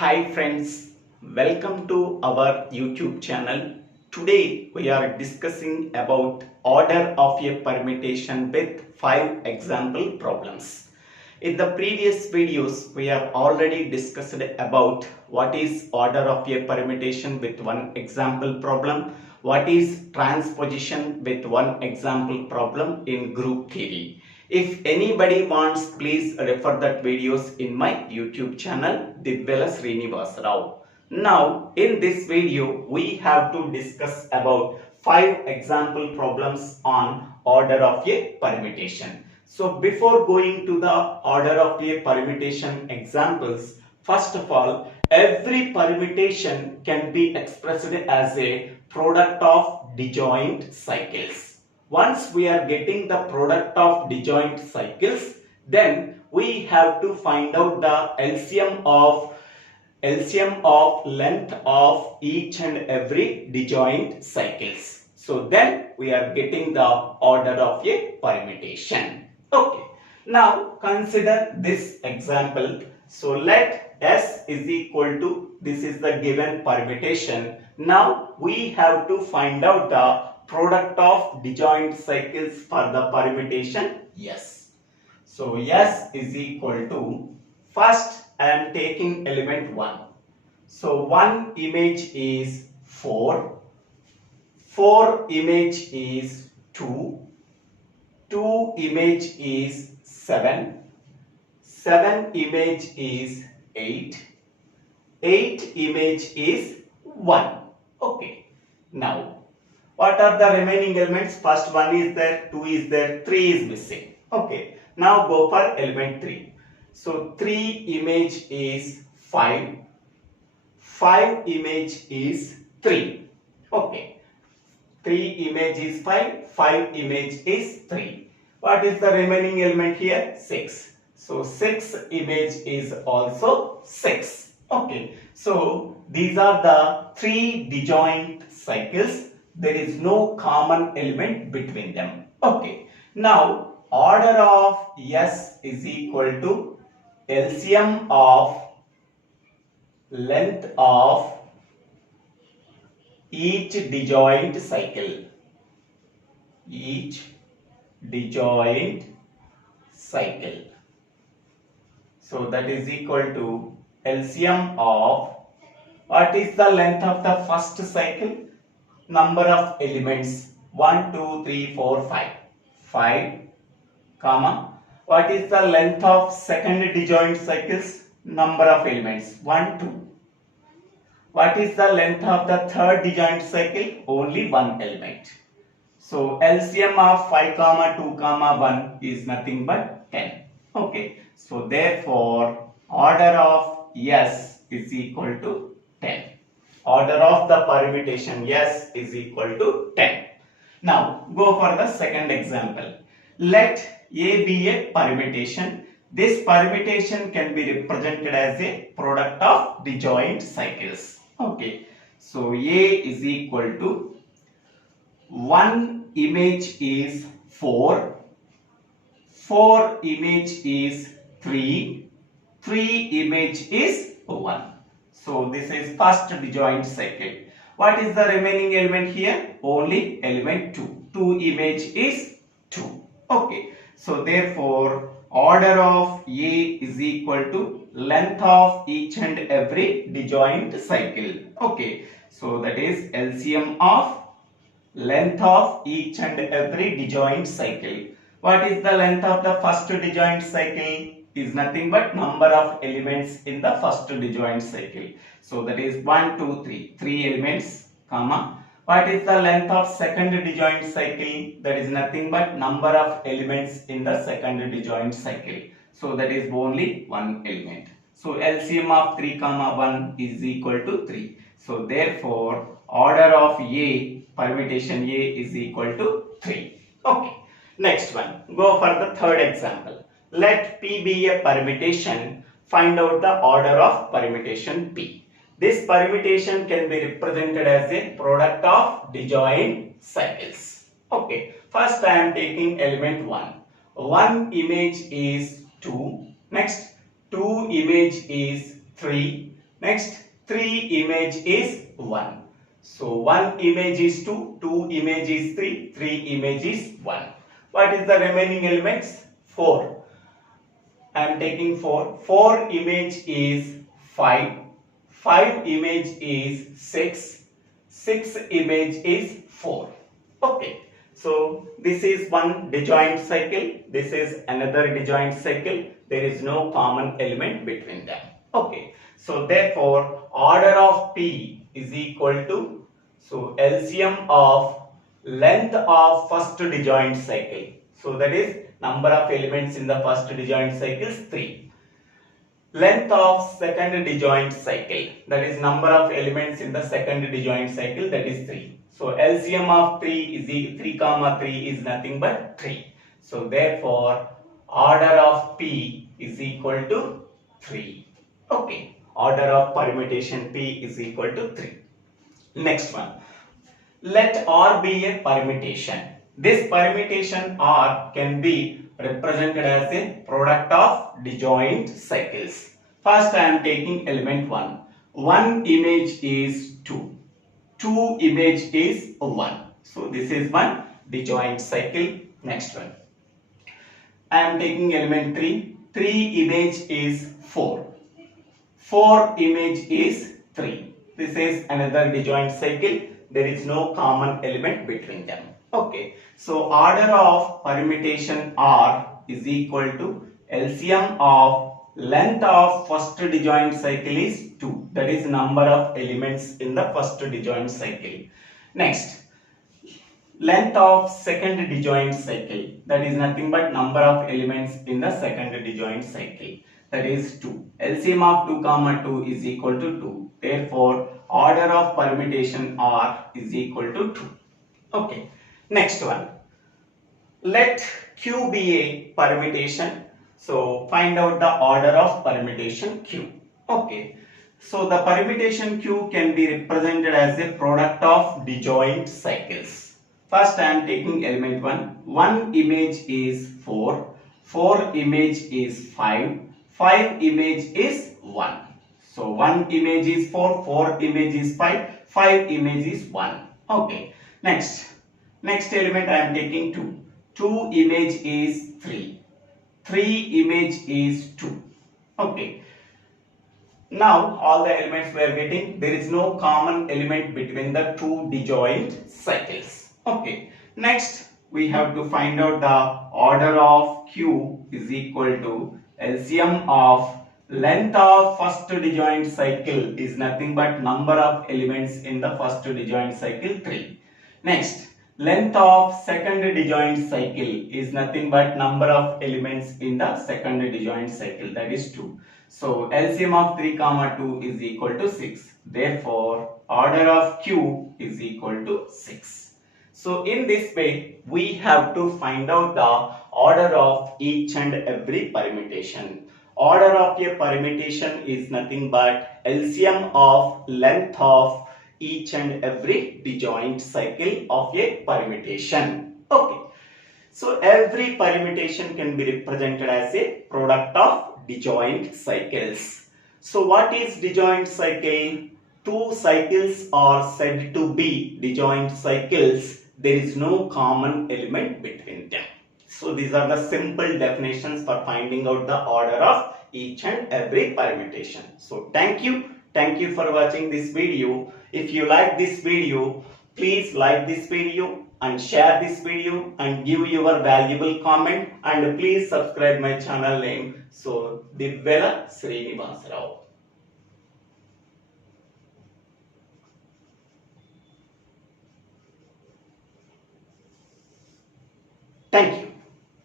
Hi friends, welcome to our YouTube channel. Today we are discussing about order of a permutation with 5 example problems. In the previous videos we have already discussed about what is order of a permutation with one example problem, what is transposition with one example problem in group theory. If anybody wants, please refer that videos in my YouTube channel Dibbala Srinivas Rao. Now in this video we have to discuss about 5 example problems on order of a permutation. So before going to the order of a permutation examples, first of all, every permutation can be expressed as a product of disjoint cycles. Once we are getting the product of disjoint cycles, then we have to find out the LCM of length of each and every disjoint cycles. So then we are getting the order of a permutation. Okay. Now consider this example. So let S is equal to, this is the given permutation. Now we have to find out the product of disjoint cycles for the permutation S. So S is equal to, first I am taking element 1. So 1 image is 4, 4 image is 2, 2 image is 7, 7 image is 8, 8 image is 1. Okay. Now, what are the remaining elements? First 1 is there, 2 is there, 3 is missing. Okay. Now go for element 3. So 3 image is 5, 5 image is 3. Okay. 3 image is 5, 5 image is 3. What is the remaining element here? 6. So 6 image is also 6. Okay. So these are the 3 disjoint cycles. There is no common element between them. Okay. Now order of S is equal to LCM of length of each disjoint cycle. Each disjoint cycle. So that is equal to LCM of, what is the length of the first cycle? Number of elements 1, 2, 3, 4, 5. 5, comma. What is the length of second disjoint cycles? Number of elements 1, 2. What is the length of the third disjoint cycle? Only one element. So LCM of 5, 2, 1 is nothing but 10. Okay. So therefore order of S is equal to 10. Order of the permutation S is equal to 10. Now go for the second example. Let A be a permutation. This permutation can be represented as a product of disjoint cycles. Okay. So A is equal to, 1 image is 4, 4 image is 3, 3 image is 1. So this is first disjoint cycle. What is the remaining element here? Only element 2. 2 image is 2. Okay. So therefore order of A is equal to length of each and every disjoint cycle. Okay. So that is LCM of length of each and every disjoint cycle. What is the length of the first disjoint cycle? Is nothing but number of elements in the first disjoint cycle. So that is 1, 2, 3. 3 elements, comma. What is the length of second disjoint cycle? That is nothing but number of elements in the second disjoint cycle. So that is only one element. So LCM of 3, 1 is equal to 3. So therefore order of A, permutation A is equal to 3. Okay. Next one. Go for the third example. Let P be a permutation. Find out the order of permutation P. This permutation can be represented as a product of disjoint cycles. Okay. First I am taking element 1. 1 image is 2. Next 2 image is 3. Next, 3 image is 1. So 1 image is 2, 2 image is 3, 3 image is 1. What is the remaining elements? 4. I am taking 4. 4 image is 5. 5 image is 6. 6 image is 4. Okay. So this is one disjoint cycle. This is another disjoint cycle. There is no common element between them. Okay. So therefore order of P is equal to, so LCM of length of first disjoint cycle. So that is number of elements in the first disjoint cycle is 3. Length of second disjoint cycle, that is number of elements in the second disjoint cycle, that is 3. So LCM of 3 is 3 comma 3 is nothing but 3. So therefore order of P is equal to 3. Okay, order of permutation P is equal to 3. Next one, let R be a permutation. This permutation R can be represented as a product of disjoint cycles. First I am taking element 1. 1 image is 2. 2 image is 1. So this is one disjoint cycle. Next one, I am taking element 3. 3 image is 4. 4 image is 3. This is another disjoint cycle. There is no common element between them. Okay. So order of permutation R is equal to LCM of length of first disjoint cycle is 2. That is number of elements in the first disjoint cycle. Next, length of second disjoint cycle, that is nothing but number of elements in the second disjoint cycle, that is 2. LCM of 2 comma 2 is equal to 2. Therefore order of permutation R is equal to 2. Okay. Next one, let Q be a permutation. So find out the order of permutation Q. Okay. So the permutation Q can be represented as a product of disjoint cycles. First I am taking element 1. 1 image is 4. 4 image is 5. 5 image is 1. So 1 image is 4. 4 image is 5. 5 image is 1. Okay. Next element I am taking 2. 2 image is 3. 3 image is 2. Okay. Now all the elements we are getting, there is no common element between the two disjoint cycles. Okay. Next we have to find out the order of Q is equal to LCM of length of first disjoint cycle is nothing but number of elements in the first disjoint cycle 3. Next, length of second disjoint cycle is nothing but number of elements in the second disjoint cycle, that is 2. So LCM of 3 comma 2 is equal to 6. Therefore order of Q is equal to 6. So in this way we have to find out the order of each and every permutation. Order of a permutation is nothing but LCM of length of each and every disjoint cycle of a permutation. Okay. So every permutation can be represented as a product of disjoint cycles. So what is disjoint cycle? Two cycles are said to be disjoint cycles. There is no common element between them. So these are the simple definitions for finding out the order of each and every permutation. So thank you. Thank you for watching this video. If you like this video, please like this video and share this video and give your valuable comment, and please subscribe my channel name. So Divvela Srinivas Rao. Thank you.